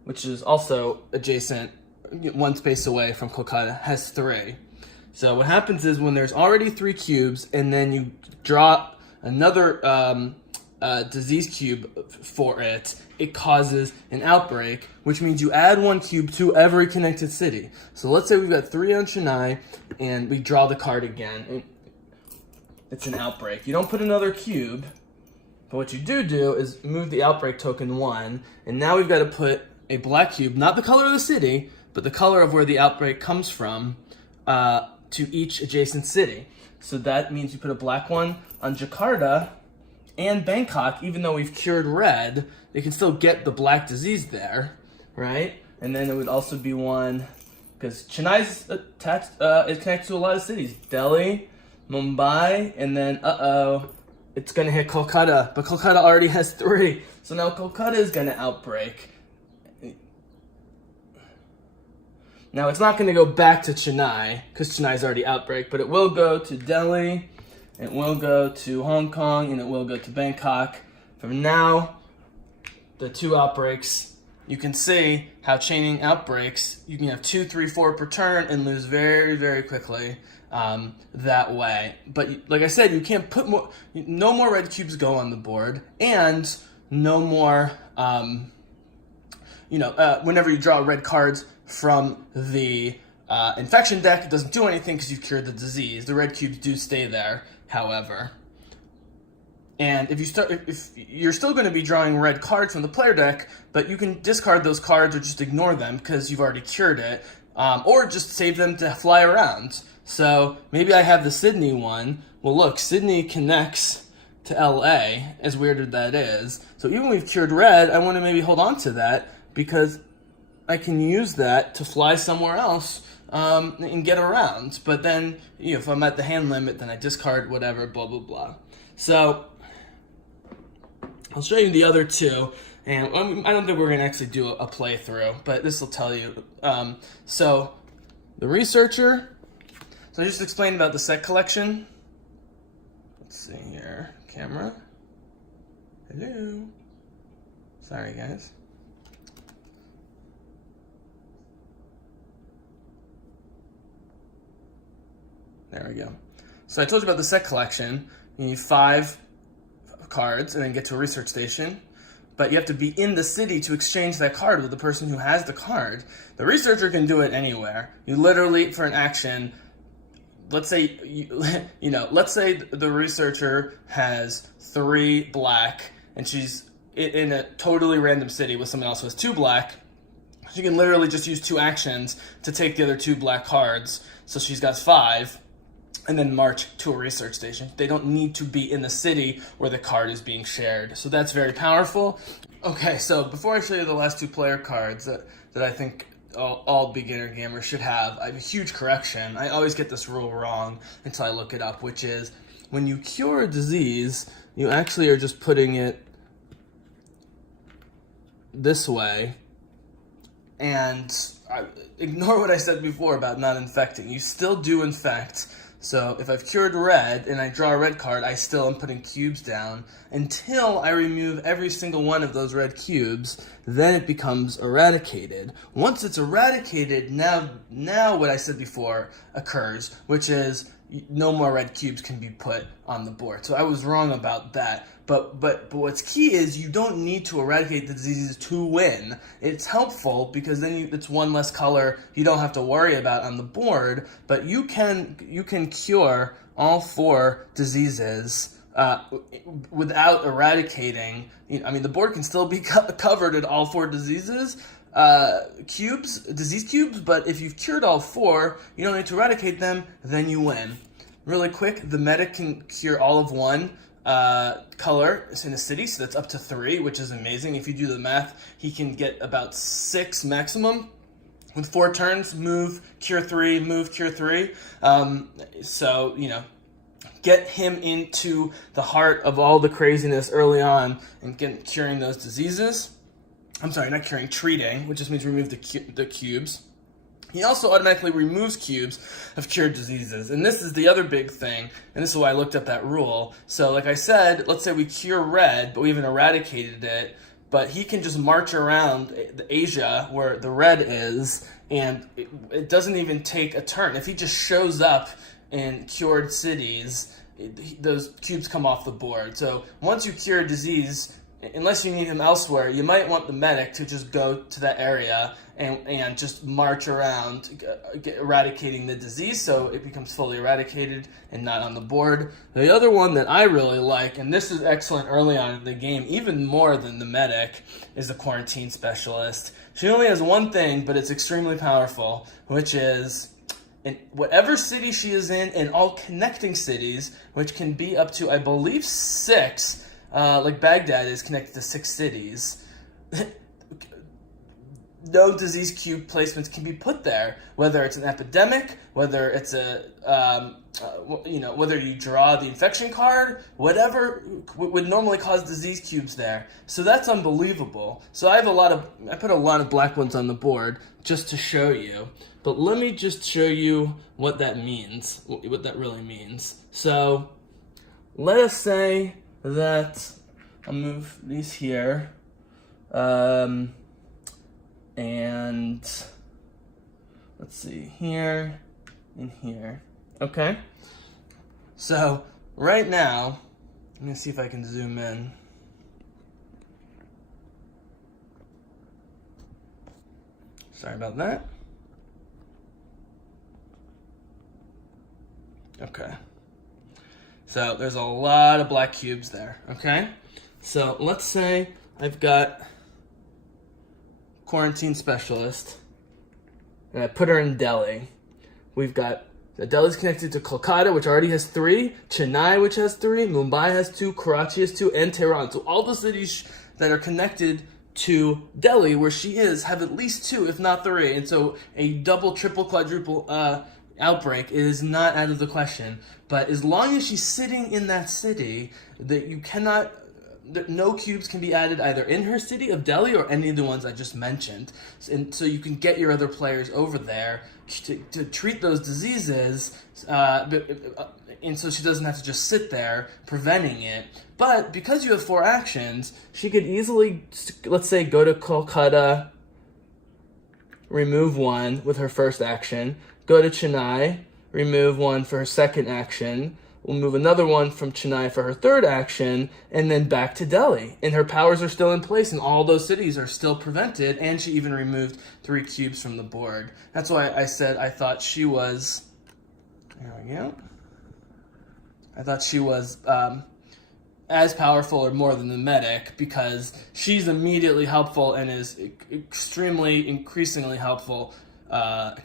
which is also adjacent, 1 space away from Kolkata, has 3. So what happens is when there's already 3 cubes, and then you draw another disease cube for it, it causes an outbreak, which means you add 1 cube to every connected city. So let's say we've got 3 on Chennai, and we draw the card again. It's an outbreak. You don't put another cube, but what you do is move the outbreak token 1, and now we've got to put a black cube, not the color of the city, but the color of where the outbreak comes from, to each adjacent city. So that means you put a black one on Jakarta and Bangkok. Even though we've cured red, they can still get the black disease there, right? And then it would also be one, because Chennai's attached, is connected to a lot of cities. Delhi, Mumbai, and then, it's going to hit Kolkata, but Kolkata already has 3. So now Kolkata is going to outbreak. Now it's not going to go back to Chennai, because Chennai's already outbreak, but it will go to Delhi, it will go to Hong Kong, and it will go to Bangkok. From now, the 2 outbreaks, you can see how chaining outbreaks, you can have 2, 3, 4 per turn and lose very, very quickly that way. But like I said, you can't put no more red cubes go on the board, and no more, whenever you draw red cards from the infection deck, it doesn't do anything because you've cured the disease. The red cubes do stay there, however. And if you're still going to be drawing red cards from the player deck, but you can discard those cards or just ignore them because you've already cured it, or just save them to fly around. So maybe I have the Sydney one. Well, look, Sydney connects to LA, as weird as that is. So even we've cured red, I want to maybe hold on to that because I can use that to fly somewhere else and get around. But then, if I'm at the hand limit, then I discard whatever, blah, blah, blah. So I'll show you the other 2, and I don't think we're going to actually do a playthrough, but this will tell you. So the researcher, so I just explained about the set collection. Let's see here, camera. Hello. Sorry, guys. There we go. So I told you about the set collection. You need 5 cards and then get to a research station, but you have to be in the city to exchange that card with the person who has the card. The researcher can do it anywhere. You literally, for an action, let's say let's say the researcher has 3 black and she's in a totally random city with someone else who has 2 black. She can literally just use 2 actions to take the other 2 black cards, so she's got 5. And then march to a research station. They don't need to be in the city where the card is being shared. So that's very powerful. Okay, so before I show you the last 2 player cards that I think all beginner gamers should have, I have a huge correction. I always get this rule wrong until I look it up, which is when you cure a disease, you actually are just putting it this way. And ignore what I said before about not infecting. You still do infect. So if I've cured red and I draw a red card, I still am putting cubes down until I remove every single one of those red cubes. Then it becomes eradicated. Once it's eradicated, now what I said before occurs, which is no more red cubes can be put on the board. So I was wrong about that. But what's key is you don't need to eradicate the diseases to win. It's helpful because then it's one less color you don't have to worry about on the board. But you can cure all 4 diseases without eradicating. The board can still be covered in all 4 diseases. Disease cubes, but if you've cured all 4, you don't need to eradicate them, then you win. Really quick, the medic can cure all of 1 color in a city, so that's up to 3, which is amazing. If you do the math, he can get about 6 maximum with 4 turns, move, cure 3, move, cure 3. So, get him into the heart of all the craziness early on and curing those diseases. I'm sorry, not curing, treating, which just means remove the cubes. He also automatically removes cubes of cured diseases. And this is the other big thing, and this is why I looked up that rule. So like I said, let's say we cure red, but we haven't eradicated it, but he can just march around Asia where the red is, and it doesn't even take a turn. If he just shows up in cured cities, those cubes come off the board. So once you cure a disease, unless you need him elsewhere, you might want the medic to just go to that area and just march around, eradicating the disease so it becomes fully eradicated and not on the board. The other one that I really like, and this is excellent early on in the game, even more than the medic, is the quarantine specialist. She only has one thing, but it's extremely powerful, which is in whatever city she is in all connecting cities, which can be up to, I believe, 6, like Baghdad is connected to 6 cities. no disease cube placements can be put there, whether it's an epidemic, whether it's whether you draw the infection card, whatever would normally cause disease cubes there. So that's unbelievable. So I put a lot of black ones on the board just to show you. But let me just show you what that means, what that really means. So let us say that I'll move these here. And let's see, here and here. Okay? So right now, let me see if I can zoom in. Sorry about that. Okay. So there's a lot of black cubes there, okay? So let's say I've got quarantine specialist, and I put her in Delhi. We've got Delhi's connected to Kolkata, which already has 3, Chennai, which has 3, Mumbai has 2, Karachi has 2, and Tehran. So all the cities that are connected to Delhi, where she is, have at least 2, if not 3. And so a double, triple, quadruple outbreak is not out of the question. But as long as she's sitting in that city, that you cannot. No cubes can be added either in her city of Delhi or any of the ones I just mentioned. And so you can get your other players over there to treat those diseases, and so she doesn't have to just sit there preventing it. But because you have 4 actions, she could easily, let's say, go to Kolkata, remove 1 with her first action, go to Chennai, remove 1 for her second action, we'll move another one from Chennai for her third action, and then back to Delhi. And her powers are still in place, and all those cities are still prevented, and she even removed 3 cubes from the board. That's why I said I thought she was... There we go. I thought she was as powerful or more than the medic, because she's immediately helpful and is increasingly helpful, as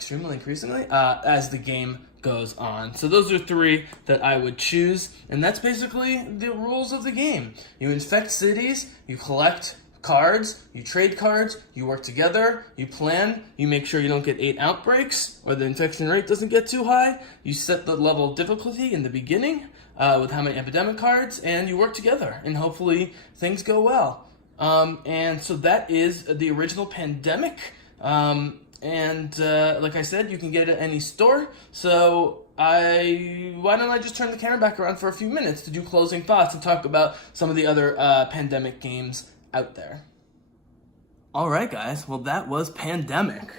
the game goes on. So those are 3 that I would choose, and that's basically the rules of the game. You infect cities, you collect cards, you trade cards, you work together, you plan, you make sure you don't get 8 outbreaks or the infection rate doesn't get too high, you set the level of difficulty in the beginning with how many epidemic cards, and you work together, and hopefully things go well. And so that is the original Pandemic. And like I said, you can get it at any store. So why don't I just turn the camera back around for a few minutes to do closing thoughts and talk about some of the other Pandemic games out there. All right, guys. Well, that was Pandemic,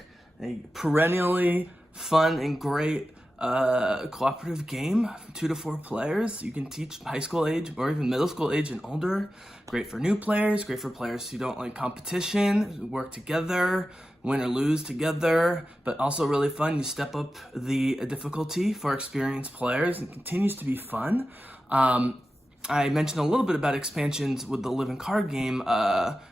a perennially fun and great cooperative game, 2 to 4 players. You can teach high school age or even middle school age and older. Great for new players, great for players who don't like competition, work together, win or lose together, but also really fun. You step up the difficulty for experienced players, and it continues to be fun. I mentioned a little bit about expansions with the Living Card game,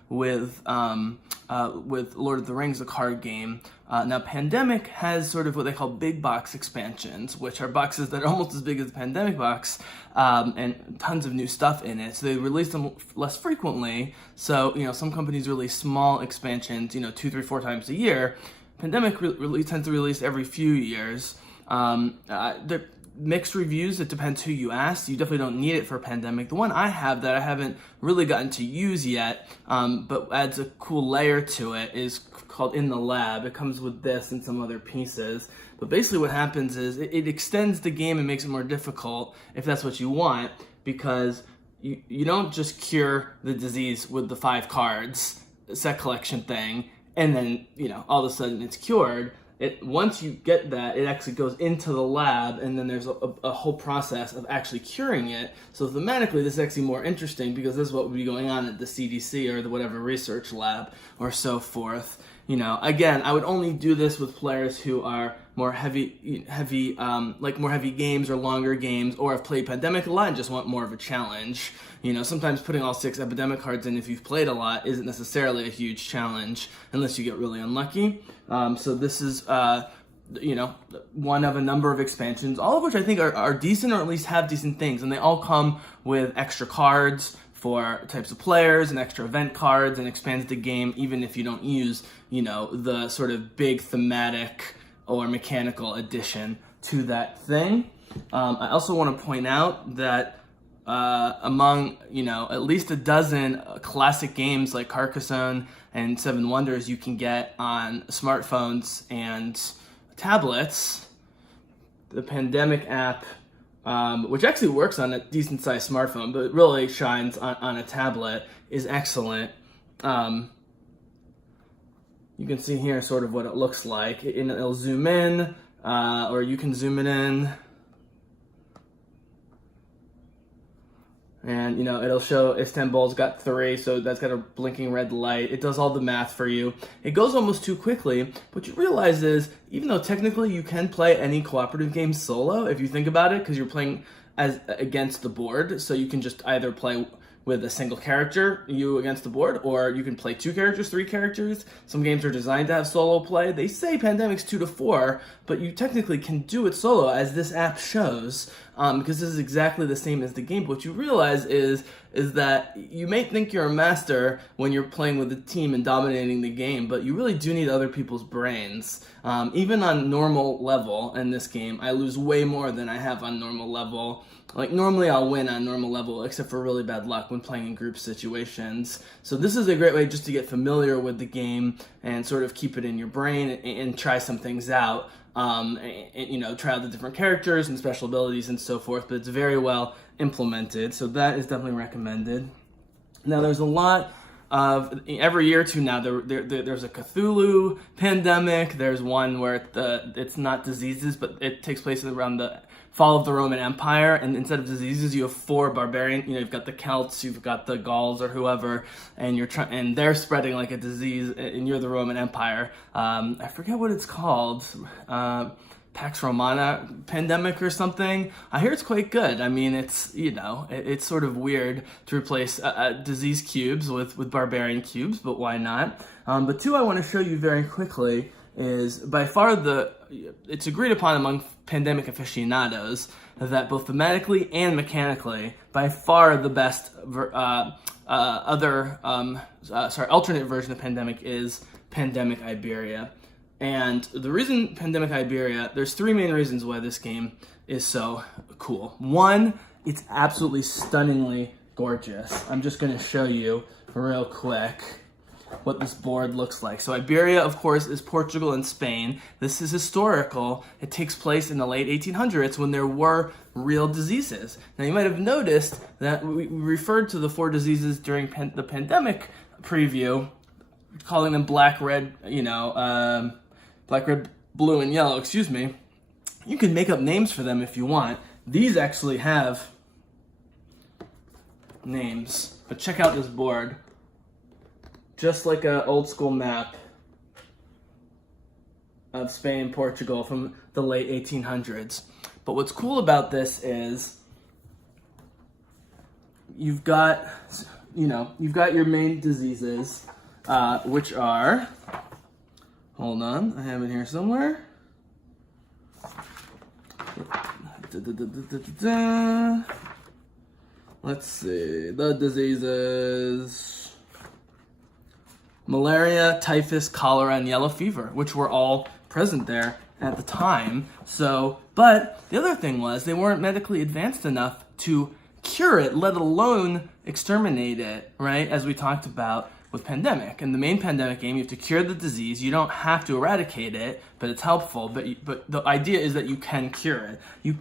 with Lord of the Rings, the card game. Now, Pandemic has sort of what they call big box expansions, which are boxes that are almost as big as the Pandemic box, and tons of new stuff in it. So they release them less frequently. So, some companies release small expansions, 2, 3, 4 times a year. Pandemic really tends to release every few years. They're mixed reviews. It depends who you ask. You definitely don't need it for Pandemic. The one I have that I haven't really gotten to use yet, but adds a cool layer to it, is called In the Lab. It comes with this and some other pieces. But basically what happens is it extends the game and makes it more difficult if that's what you want, because you don't just cure the disease with the 5 cards set collection thing and then, all of a sudden it's cured. Once you get that, it actually goes into the lab, and then there's a whole process of actually curing it. So thematically, this is actually more interesting, because this is what would be going on at the CDC or the whatever research lab or so forth. Again, I would only do this with players who are more heavy games or longer games, or have played Pandemic a lot and just want more of a challenge. Sometimes putting all 6 epidemic cards in, if you've played a lot, isn't necessarily a huge challenge unless you get really unlucky. So this is, one of a number of expansions, all of which I think are decent, or at least have decent things, and they all come with extra cards for types of players and extra event cards, and expands the game even if you don't use, the sort of big thematic or mechanical addition to that thing. I also want to point out that among, at least a dozen classic games like Carcassonne and Seven Wonders you can get on smartphones and tablets, the Pandemic app, which actually works on a decent-sized smartphone, but it really shines on a tablet, is excellent. You can see here sort of what it looks like. It'll zoom in, or you can zoom it in. And, it'll show Istanbul's got 3, so that's got a blinking red light. It does all the math for you. It goes almost too quickly. What you realize is, even though technically you can play any cooperative game solo, if you think about it, because you're playing against the board, so you can just either play with a single character, you against the board, or you can play 2 characters, 3 characters. Some games are designed to have solo play. They say Pandemic's 2 to 4, but you technically can do it solo, as this app shows, because this is exactly the same as the game. But what you realize is that you may think you're a master when you're playing with a team and dominating the game, but you really do need other people's brains. Even on normal level in this game, I lose way more than I have on normal level. Like, normally I'll win on normal level, except for really bad luck when playing in group situations. So this is a great way just to get familiar with the game and sort of keep it in your brain and try some things out. And, try out the different characters and special abilities and so forth, but it's very well implemented, so that is definitely recommended. Now, there's a lot of, every year or two now, there's a Cthulhu Pandemic. There's one where it's not diseases, but it takes place around the fall of the Roman Empire, and instead of diseases, you have 4 barbarian. You've got the Celts, you've got the Gauls or whoever, and and they're spreading like a disease, and you're the Roman Empire. I forget what it's called. Pax Romana Pandemic or something. I hear it's quite good. I mean, it's it's sort of weird to replace disease cubes with barbarian cubes, but why not? But 2 I want to show you very quickly is by far it's agreed upon among Pandemic aficionados that both thematically and mechanically, by far the best alternate version of Pandemic is Pandemic Iberia. And the reason Pandemic Iberia, there's 3 main reasons why this game is so cool. 1, it's absolutely stunningly gorgeous. I'm just going to show you real quick what this board looks like. So Iberia, of course, is Portugal and Spain. This is historical. It takes place in the late 1800s when there were real diseases. Now, you might have noticed that we referred to the 4 diseases during the Pandemic preview, calling them black, red, black, red, blue, and yellow, excuse me. You can make up names for them if you want. These actually have names, but check out this board. Just like an old school map of Spain and Portugal from the late 1800s. But what's cool about this is you've got your main diseases, which are, hold on, I have it here somewhere. Let's see, the diseases: malaria, typhus, cholera, and yellow fever, which were all present there at the time. But the other thing was they weren't medically advanced enough to cure it, let alone exterminate it, right? As we talked about with Pandemic. In the main Pandemic game, you have to cure the disease. You don't have to eradicate it, but it's helpful. But the idea is that you can cure it. You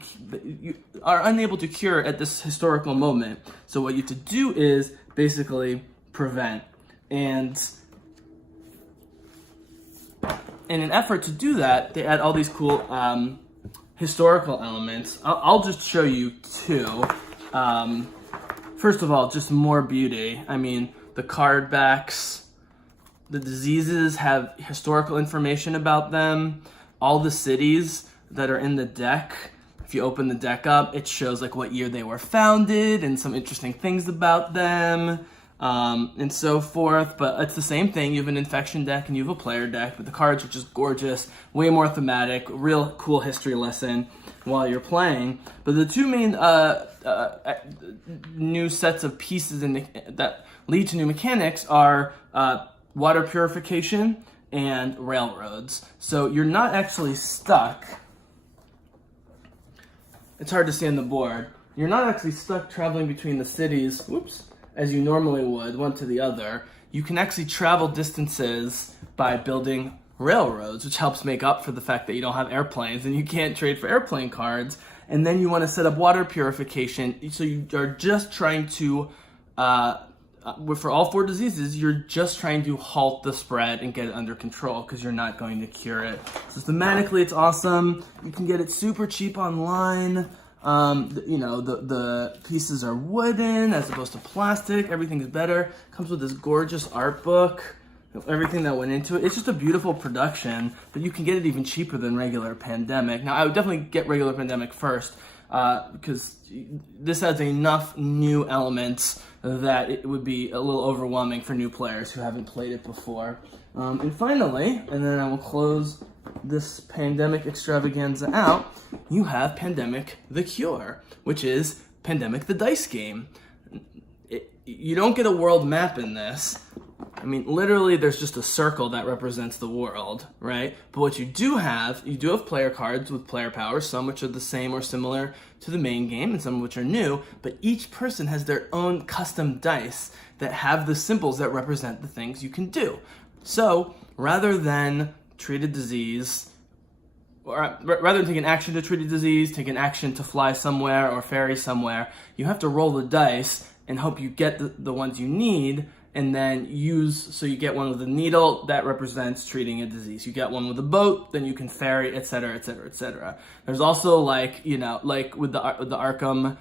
are unable to cure it at this historical moment. So what you have to do is basically prevent. And in an effort to do that, they add all these cool historical elements. I'll just show you 2. First of all, just more beauty. I mean, the card backs, the diseases have historical information about them. All the cities that are in the deck, if you open the deck up, it shows like what year they were founded and some interesting things about them. and so forth, but it's the same thing. You have an infection deck and you have a player deck, but the cards are just gorgeous, way more thematic, real cool history lesson while you're playing. But the two main new sets of pieces that lead to new mechanics are water purification and railroads. So you're not actually stuck. It's hard to see on the board. You're not actually stuck traveling between the cities, as you normally would, one to the other. You can actually travel distances by building railroads, which helps make up for the fact that you don't have airplanes and you can't trade for airplane cards. And then you want to set up water purification. So you are just trying to, for all 4 diseases, you're just trying to halt the spread and get it under control because you're not going to cure it. So thematically, it's awesome. You can get it super cheap online. The pieces are wooden as opposed to plastic. Everything is better. Comes with this gorgeous art book. Everything that went into it. It's just a beautiful production, but you can get it even cheaper than regular Pandemic. Now, I would definitely get regular Pandemic first because this has enough new elements that it would be a little overwhelming for new players who haven't played it before. And finally, and then I will close this Pandemic extravaganza out, you have Pandemic the Cure, which is Pandemic the dice game. You don't get a world map in this. I mean, literally, there's just a circle that represents the world, right? But what you do have player cards with player powers, some which are the same or similar to the main game, and some which are new, but each person has their own custom dice that have the symbols that represent the things you can do. So, rather than treat a disease, or rather than take an action to treat a disease, take an action to fly somewhere or ferry somewhere, you have to roll the dice and hope you get the ones you need, and then so you get one with a needle that represents treating a disease. You get one with a boat, then you can ferry, etc., etc., etc. There's also like with the Arkham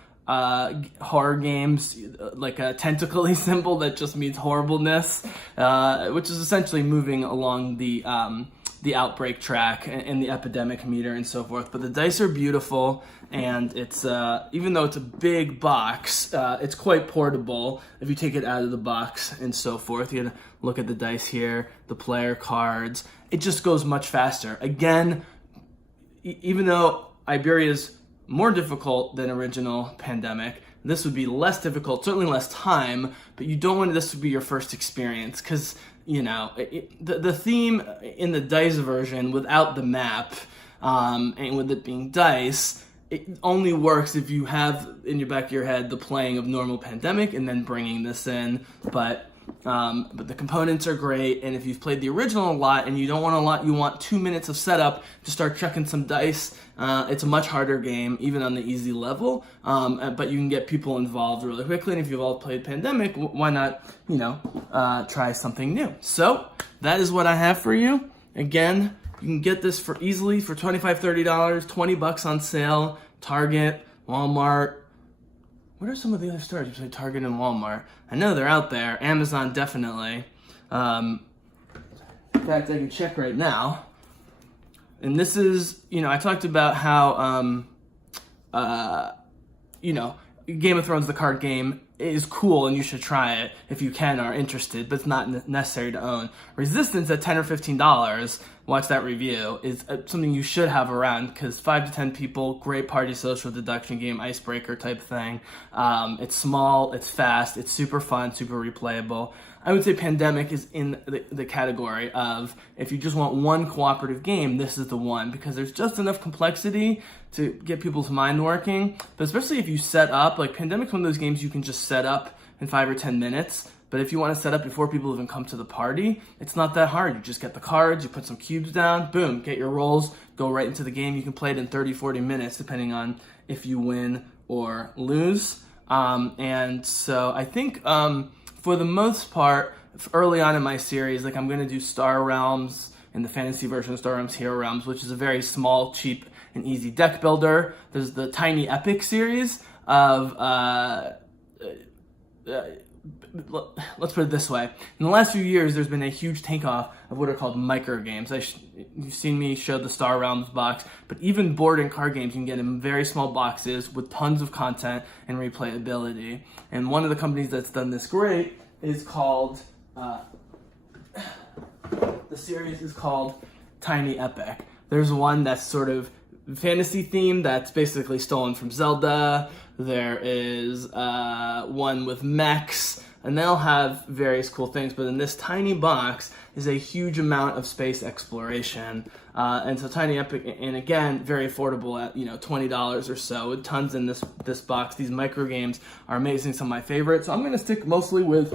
horror games, like a tentacly symbol that just means horribleness, which is essentially moving along the outbreak track and the epidemic meter and so forth. But the dice are beautiful, and it's even though it's a big box, it's quite portable if you take it out of the box and so forth. You gotta look at the dice here, the player cards. It just goes much faster. Again, even though Iberia is more difficult than original Pandemic, this would be less difficult, certainly less time, but you don't want this to be your first experience because the theme in the dice version without the map and with it being dice, it only works if you have in your back of your head the playing of normal Pandemic and then bringing this in. But the components are great, and if you've played the original a lot and you don't want a lot, you want 2 minutes of setup to start chucking some dice. It's a much harder game, even on the easy level, but you can get people involved really quickly, and if you've all played Pandemic, why not, try something new? So, that is what I have for you. Again, you can get this for $25, $30, $20 on sale, Target, Walmart. What are some of the other stores? You say Target and Walmart. I know they're out there. Amazon, definitely. In fact, I can check right now. And this is, I talked about how, Game of Thrones, the card game, is cool and you should try it if you can or are interested, but it's not necessary to own. Resistance at $10 or $15, watch that review, is something you should have around because 5 to 10 people, great party social deduction game, icebreaker type thing. It's small, it's fast, it's super fun, super replayable. I would say Pandemic is in the category of, if you just want one cooperative game, this is the one, because there's just enough complexity to get people's mind working. But especially if you set up, like Pandemic's one of those games you can just set up in 5 or 10 minutes. But if you want to set up before people even come to the party, it's not that hard. You just get the cards, you put some cubes down, boom, get your rolls, go right into the game. You can play it in 30, 40 minutes, depending on if you win or lose. And so I think for the most part, early on in my series, like I'm going to do Star Realms and the fantasy version of Star Realms Hero Realms, which is a very small, cheap, and easy deck builder. There's the Tiny Epic series of... let's put it this way. In the last few years, there's been a huge takeoff of what are called micro games. You've seen me show the Star Realms box, but even board and card games you can get in very small boxes with tons of content and replayability. And one of the companies that's done this great is called, Tiny Epic. There's one that's sort of fantasy themed that's basically stolen from Zelda. There is one with mechs, and they'll have various cool things, but in this tiny box is a huge amount of space exploration. And so Tiny Epic, and again, very affordable at $20 or so, with tons in this box. These micro games are amazing, some of my favorites. So I'm going to stick mostly with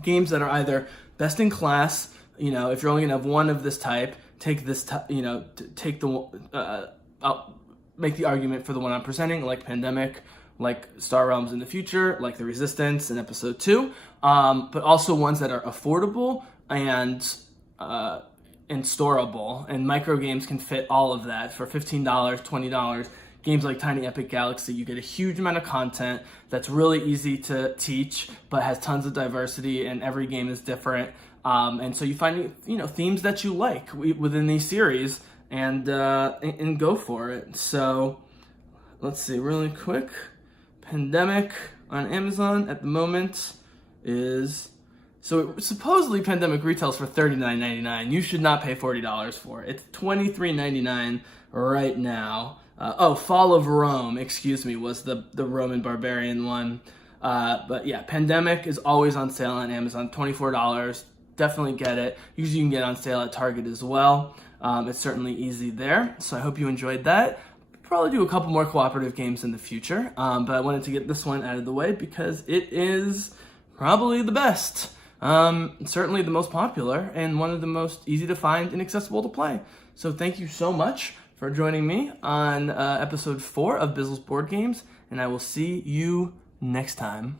games that are either best in class. If you're only going to have one of this type, take this, I'll make the argument for the one I'm presenting, like Pandemic, like Star Realms in the Future, like The Resistance in episode 2, but also ones that are affordable and storable. And micro games can fit all of that for $15, $20. Games like Tiny Epic Galaxy, you get a huge amount of content that's really easy to teach, but has tons of diversity, and every game is different. And so you find themes that you like within these series, and go for it. So let's see really quick. Pandemic on Amazon at the moment supposedly Pandemic retails for $39.99. You should not pay $40 for it. It's $23.99 right now. Fall of Rome, was the Roman barbarian one. But yeah, Pandemic is always on sale on Amazon, $24. Definitely get it. Usually you can get it on sale at Target as well. It's certainly easy there. So I hope you enjoyed that. Probably do a couple more cooperative games in the future, but I wanted to get this one out of the way because it is probably the best. Certainly the most popular and one of the most easy to find and accessible to play. So thank you so much for joining me on episode 4 of Bizzle's Board Games, and I will see you next time.